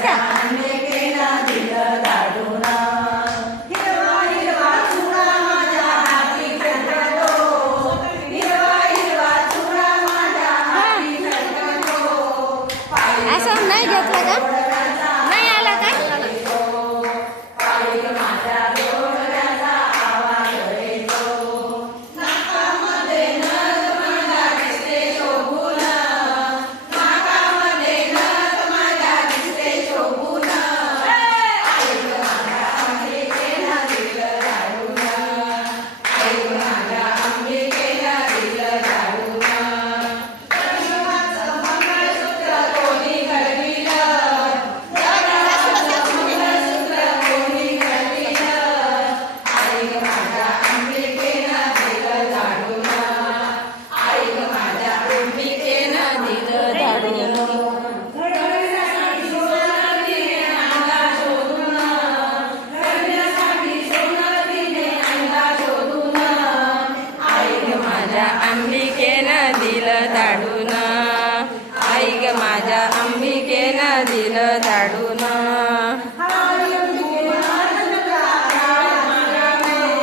खरंच का असं नाही घेतलं का அம்பிகே